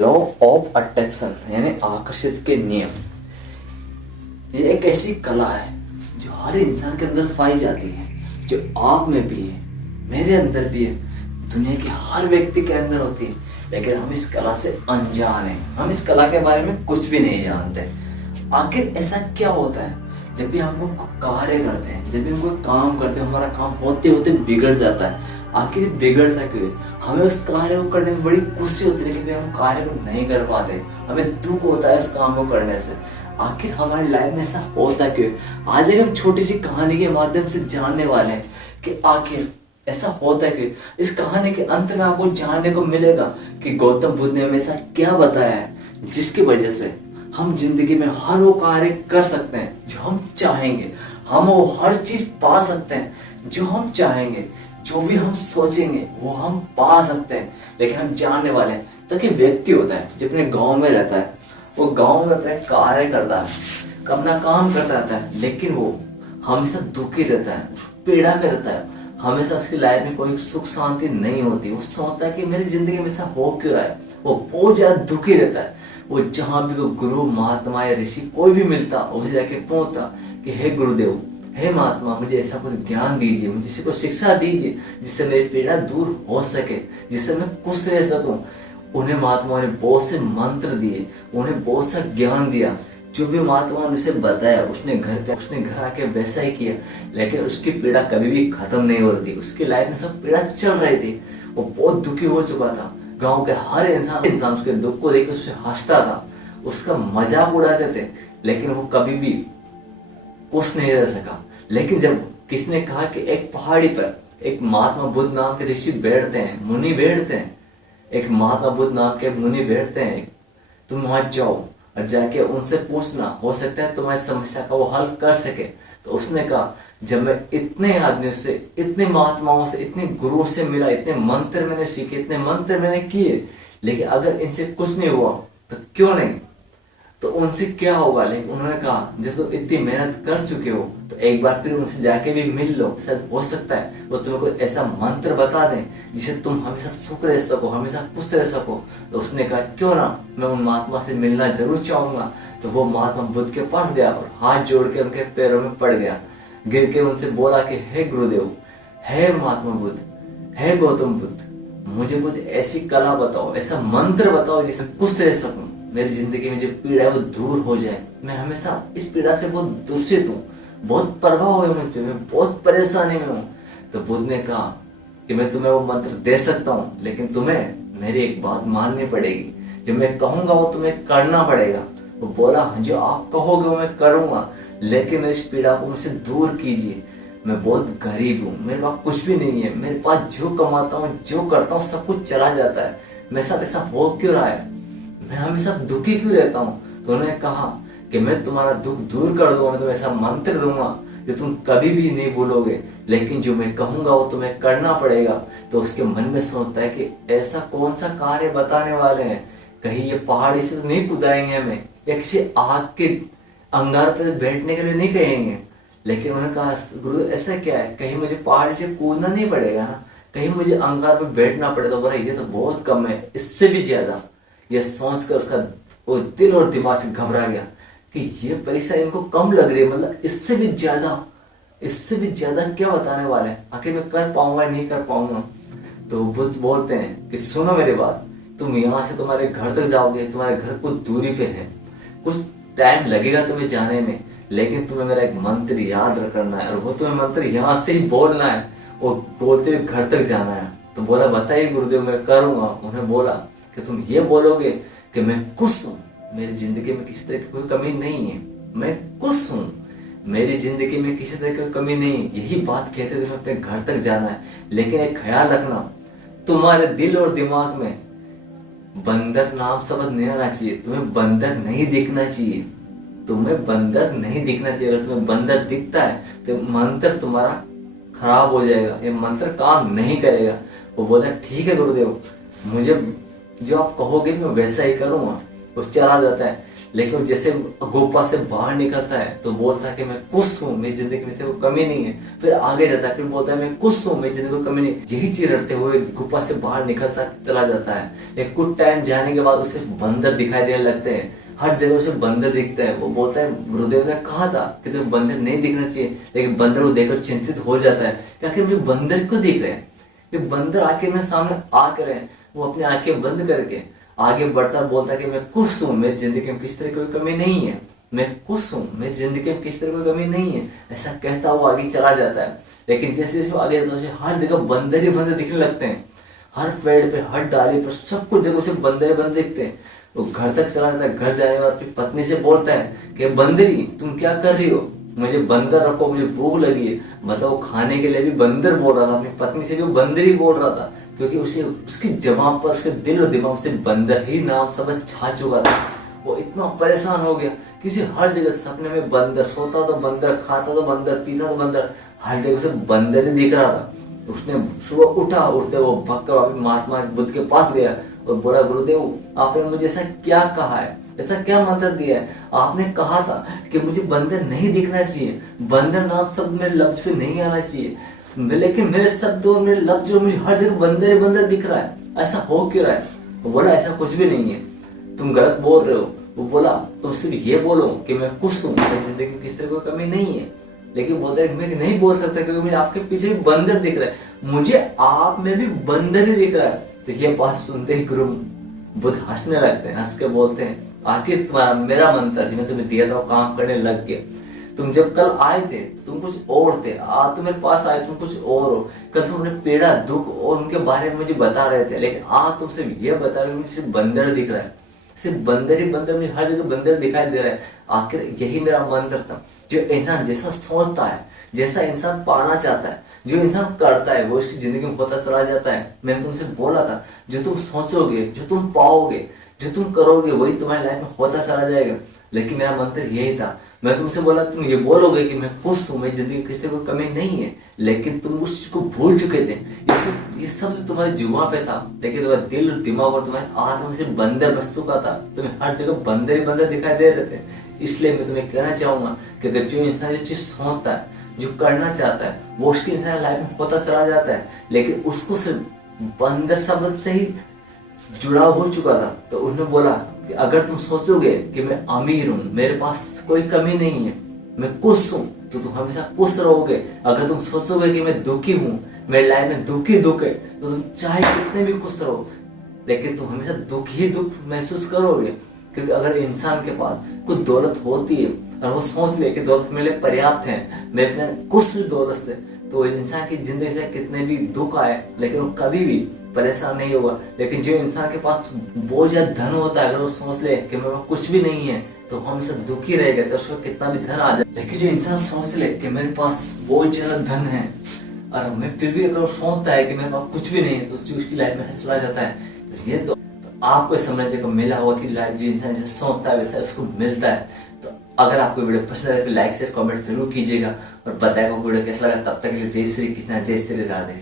Law of attraction यानी आकर्षित के नियम। ये एक ऐसी कला है जो हर इंसान के अंदर पाई जाती है, जो आप में भी है, मेरे अंदर भी है, दुनिया के हर व्यक्ति के अंदर होती है। लेकिन हम इस कला से अनजान हैं, हम इस कला के बारे में कुछ भी नहीं जानते। आखिर ऐसा क्या होता है जब भी हम लोग कार्य करते हैं, जब भी हम कोई काम करते हैं, हमारा काम होते होते बिगड़ जाता है। आखिर बिगड़ता क्यों है? हमें उस कार्य को करने में बड़ी खुशी होती है, लेकिन हम कार्य को नहीं कर पाते, हमें दुख होता है उस काम को करने से। आखिर हमारी लाइफ में ऐसा होता क्यों? आज एक हम छोटी सी कहानी के माध्यम से जानने वाले हैं कि आखिर ऐसा होता है कि इस कहानी के अंत में आपको जानने को मिलेगा कि गौतम बुद्ध ने हमें ऐसा क्या बताया है जिसकी वजह से हम जिंदगी में हर वो कार्य कर सकते हैं जो हम चाहेंगे, हम वो हर चीज पा सकते हैं जो हम चाहेंगे, जो भी हम सोचेंगे वो हम पा सकते हैं। लेकिन हम जानने वाले हैं। तो कि व्यक्ति होता है जो अपने गांव में रहता है, वो गांव में अपने कार्य करता है, अपना काम करता रहता है, लेकिन वो हमेशा दुखी रहता है, पीड़ा में रहता है, हमेशा उसकी लाइफ में कोई सुख शांति नहीं होती। वो सोचता है कि मेरी जिंदगी में ऐसा हो क्यों रहा है। वो बहुत ज्यादा दुखी रहता है। वो जहां भी कोई गुरु महात्मा या ऋषि कोई भी मिलता, उसे जाके पूछता कि हे गुरुदेव, हे महात्मा, मुझे ऐसा कुछ ज्ञान दीजिए, मुझे इसी को शिक्षा दीजिए जिससे मेरी पीड़ा दूर हो सके, जिससे मैं खुश रह सकूं। उन्हें महात्माओं ने बहुत से मंत्र दिए, उन्हें बहुत सा ज्ञान दिया। जो भी महात्मा ने उसे बताया, उसने घर आके वैसा ही किया, लेकिन उसकी पीड़ा कभी भी खत्म नहीं हो रही थी। उसकी लाइफ में सब पीड़ा चल रही थी। वो बहुत दुखी हो चुका था। गांव के हर इंसान उसके दुख को देख उससे हंसता था, उसका मजाक उड़ाते थे, लेकिन वो कभी भी खुश नहीं रह सका। लेकिन जब किसने कहा कि एक पहाड़ी पर एक महात्मा बुद्ध नाम के ऋषि बैठते हैं, मुनि बैठते हैं, एक महात्मा बुद्ध नाम के मुनि बैठते हैं, तुम वहां जाओ और जाके उनसे पूछना, हो सकता है तुम्हारी समस्या का वो हल कर सके। तो उसने कहा, जब मैं इतने आदमियों से, इतने महात्माओं से, इतने गुरुओं से मिला, इतने मंत्र मैंने सीखे, इतने मंत्र मैंने किए, लेकिन अगर इनसे कुछ नहीं हुआ तो क्यों नहीं, तो उनसे क्या होगा। लेकिन उन्होंने कहा, जब तुम इतनी मेहनत कर चुके हो तो एक बार फिर उनसे जाके भी मिल लो, शायद हो सकता है वो तुम्हें कोई ऐसा मंत्र बता दें जिसे तुम हमेशा सुख रह सको, हमेशा खुश रह सको। तो उसने कहा, क्यों ना, मैं उन महात्मा से मिलना जरूर चाहूंगा। तो वो महात्मा बुद्ध के पास गया और हाथ जोड़ के उनके पैरों में पड़ गया, गिर के उनसे बोला कि हे गुरुदेव, हे महात्मा बुद्ध, हे गौतम बुद्ध, मुझे कुछ ऐसी कला बताओ, ऐसा मंत्र बताओ जिससे खुश रह सकूं, मेरी जिंदगी में जो पीड़ा है वो दूर हो जाए। मैं हमेशा इस पीड़ा से बहुत दूषित हूँ, बहुत प्रभाव है मुझ पे, मैं बहुत परेशानी में हूँ। तो बुद्ध ने कहा कि मैं तुम्हें वो मंत्र दे सकता हूँ, लेकिन तुम्हें मेरी एक बात माननी पड़ेगी, जो मैं कहूंगा वो तुम्हें करना पड़ेगा। वो बोला, जो आप कहोगे वो मैं करूंगा, लेकिन मेरी इस पीड़ा को मुझसे दूर कीजिए। मैं बहुत गरीब हूँ, मेरे पास कुछ भी नहीं है, मेरे पास जो कमाता हूँ, जो करता हूँ, सब कुछ चला जाता है। मेरे साथ ऐसा हो क्यों रहा है, मैं हमेशा दुखी क्यों रहता हूँ। तो उन्होंने कहा कि मैं तुम्हारा दुख दूर कर दूंगा, मैं तुम्हें ऐसा मंत्र दूंगा जो तुम कभी भी नहीं भूलोगे, लेकिन जो मैं कहूंगा वो तुम्हें करना पड़ेगा। तो उसके मन में सोचता है कि ऐसा कौन सा कार्य बताने वाले हैं, कहीं ये पहाड़ी से तो नहीं कूदाएंगे हमें, या किसी आग के अंगार पर बैठने के लिए नहीं कहेंगे। लेकिन उन्होंने कहा, गुरु ऐसा क्या है, कहीं मुझे पहाड़ी से कूदना नहीं पड़ेगा ना, कहीं मुझे अंगार पर बैठना पड़ेगा। बोला, ये तो बहुत कम है, इससे भी ज्यादा। यह सोचकर उसका वो दिल और दिमाग से घबरा गया कि ये परीक्षा इनको कम लग रही है, मतलब इससे भी ज्यादा क्या बताने वाले हैं, आखिर मैं कर पाऊंगा नहीं कर पाऊंगा। तो बुद्ध बोलते हैं कि सुनो मेरी बात, तुम यहाँ से तुम्हारे घर तक जाओगे, तुम्हारे घर कुछ दूरी पे है, कुछ टाइम लगेगा तुम्हें जाने में, लेकिन तुम्हें मेरा एक मंत्र याद रखना है, और वो तुम्हें मंत्र यहाँ से ही बोलना है, वो बोलते हुए घर तक जाना है। तो बोला, बताइए गुरुदेव, मैं करूंगा। उन्हें बोला कि तुम ये बोलोगे कि मैं खुश हूँ, मेरी जिंदगी में किसी तरह की कोई कमी नहीं है, मैं खुश हूँ, मेरी जिंदगी में किसी तरह की कमी नहीं है, यही बात कहते हुए तुम्हें अपने घर तक जाना है। लेकिन एक ख्याल रखना, तुम्हारे दिल और दिमाग में बंदर नाम शब्द नहीं आना चाहिए, तुम्हें बंदर नहीं दिखना चाहिए, तुम्हें बंदर नहीं दिखना चाहिए। अगर तुम्हें बंदर दिखता है तो मंत्र तुम्हारा खराब हो जाएगा, ये मंत्र काम नहीं करेगा। वो बोला, ठीक है गुरुदेव, मुझे जो आप कहोगे मैं वैसा ही करूंगा। वो चला जाता है। लेकिन वो जैसे गुफा से बाहर निकलता है तो बोलता है कि मैं खुश हूँ, मेरी जिंदगी में से कोई कमी नहीं है। फिर आगे जाता है, फिर बोलता है मैं खुश हूँ, मेरी जिंदगी में कोई कमी नहीं। यही चीज रटते हुए गुफा से बाहर निकलता चला जाता है। लेकिन कुछ टाइम जाने के बाद उसे बंदर दिखाई देने लगते हैं, हर जगह उसे बंदर दिखता है। वो बोलता है गुरुदेव ने कहा था कि तुम्हें बंदर नहीं दिखना चाहिए, लेकिन बंदर को देखकर चिंतित हो जाता है कि आखिर मुझे बंदर क्यों दिख रहे हैं, ये बंदर आके मेरे सामने आ कर है। वो अपनी आंखें बंद करके आगे बढ़ता बोलता है कि मैं खुश हूँ, मेरी जिंदगी में किस तरह कोई कमी नहीं है, मैं खुश हूँ, मेरी जिंदगी में किस तरह कोई कमी नहीं है। ऐसा कहता हुआ आगे चला जाता है। लेकिन जैसे जैसे वो आगे जाता है हर जगह बंदर ही बंदर दिखने लगते हैं, हर पेड़ पे, हर डाली पर, सब कुछ जगह से बंदर ही बंदर दिखते हैं। वो घर तक चला जाता है। घर जाने के बाद अपनी पत्नी से बोलता है कि बंदरी तुम क्या कर रही हो, मुझे बंदर रखो, मुझे भूख लगी है। मतलब वो खाने के लिए भी बंदर बोल रहा था, अपनी पत्नी से भी वो बंदर ही बोल रहा था, क्योंकि उसे उसकी जबान पर, उसके दिल और दिमाग से बंदर ही नाम समझ छा चुका था। वो इतना परेशान हो गया कि उसे हर जगह सपने में बंदर, सोता तो बंदर, खाता तो बंदर, पीता तो बंदर, हर जगह से बंदर ही दिख रहा था। उसने सुबह उठा, उठते वो भक्कर अपने महात्मा बुद्ध के पास गया और बोला गुरुदेव आपने मुझे ऐसा क्या कहा है, ऐसा क्या मंत्र दिया है, आपने कहा था कि मुझे बंदर नहीं दिखना चाहिए, बंदर नाम शब्द मेरे लफ्ज पे नहीं आना चाहिए, लेकिन मेरे शब्द और मेरे लफ्ज मुझे हर जगह बंदर ही बंदर दिख रहा है, ऐसा हो क्यों रहा है। वो बोला ऐसा कुछ भी नहीं है, तुम गलत बोल रहे हो। वो बोला तुम सिर्फ ये बोलो कि मैं खुश हूँ, मेरी जिंदगी में किस तरह कोई कमी नहीं है। लेकिन बोलता है मैं नहीं बोल सकता क्योंकि मुझे आपके पीछे भी बंदर दिख रहा है, मुझे आप में भी बंदर ही दिख रहा है। तो ये बात सुनते ही गुरु बुद्ध हंसने लगते हैं, हंस के बोलते हैं आखिर तुम्हारा मेरा मंत्र जो मैं तुम्हें दिया था वो काम करने लग गया। तुम जब कल आए थे तो तुम कुछ और थे, आज तुम मेरे पास आए तुम कुछ और हो। कल तुमने पीड़ा, दुख और उनके बारे में मुझे बता रहे थे, लेकिन आज तुम सिर्फ ये बता रहे हो मुझे सिर्फ बंदर दिख रहा है, सिर्फ बंदर ही बंदर, मुझे हर जगह बंदर दिखाई दे रहा है। आखिर यही मेरा मंत्र था। जो इंसान जैसा सोचता है, जैसा इंसान पाना चाहता है, जो इंसान करता है वो उसकी जिंदगी में होता चला जाता है। मैंने तुमसे बोला था जो तुम सोचोगे, जो तुम पाओगे, जो तुम करोगे वही तुम्हारी लाइफ में होता चला जाएगा। लेकिन मेरा मंत्र यही था, मैं तुमसे बोला तुम ये बोलोगे कि मैं खुश हूँ, मेरी जिंदगी किसी कोई कमी नहीं है, लेकिन तुम उस चीज को भूल चुके थे। ये सब तुम्हारी जुबान पे था, लेकिन तुम्हारे दिल और दिमाग और तुम्हारे आत्मा में सिर्फ बंदर बस चुका था। तुम्हें हर जगह बंदर ही बंदर दिखाई दे रहे थे। इसलिए मैं तुम्हें कहना चाहूंगा कि अगर जो इंसान जो चीज सोचता है, जो करना चाहता है, वो उसकी इंसान लाइफ में होता चला जाता है, लेकिन उसको सिर्फ बंदर शब्द से ही जुड़ाव हो चुका था। तो उन्होंने बोला कि अगर तुम सोचोगे कि मैं अमीर हूँ, मेरे पास कोई कमी नहीं है, मैं खुश हूँ, तो तुम हमेशा खुश रहोगे। अगर तुम सोचोगे कि मैं दुखी हूँ, मेरी लाइफ में दुख है, तो तुम चाहे कितने भी खुश रहो, लेकिन तुम हमेशा दुख ही दुख महसूस करोगे। क्योंकि अगर इंसान के पास कुछ दौलत होती है और वो सोच ले कि दौलत मेरे लिए पर्याप्त है, मैं अपने कुछ दौलत से, तो इंसान की जिंदगी से कितने भी दुख आए लेकिन वो कभी भी परेशान नहीं होगा। लेकिन जो इंसान के पास बहुत ज्यादा धन होता है, अगर वो सोच ले कि मेरे पास कुछ भी नहीं है, तो हमेशा दुखी रहेगा, चाहे उसको कितना भी धन आ जाए। लेकिन जो इंसान सोच ले कि मेरे पास बहुत ज्यादा धन है और मैं फिर भी अगर सोचता है कि मेरे पास कुछ भी नहीं है, तो उसकी लाइफ में चला जाता है। तो ये तो आपको समझने को मिला होगा कि लाइफ जो इंसान जैसे सोचता है वैसा उसको मिलता है। तो अगर आपको वीडियो पसंद आए तो लाइक शेयर कमेंट जरूर कीजिएगा और बताएगा वीडियो कैसा लगा। तब तक के लिए जय श्री कृष्णा, जय श्री राधे।